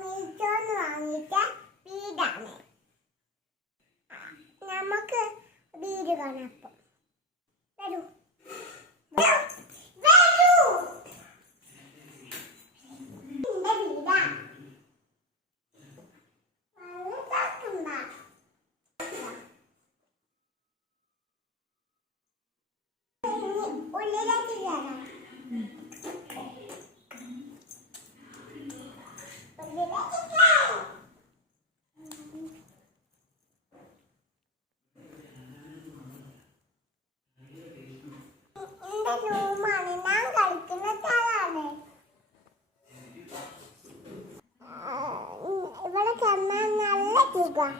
മീറ്റോന്ന് വാങ്ങിച്ച വീടാണ്. നമുക്ക് വീട് കാണാം. അപ്പം വരൂ ഉള്ളിലേക്ക് കയറാം. റൂമാണ്, ഞാൻ കളിക്കുന്ന സ്ഥലമാണ്. ഇവിടെ ചെന്നാൽ നല്ല സുഖം.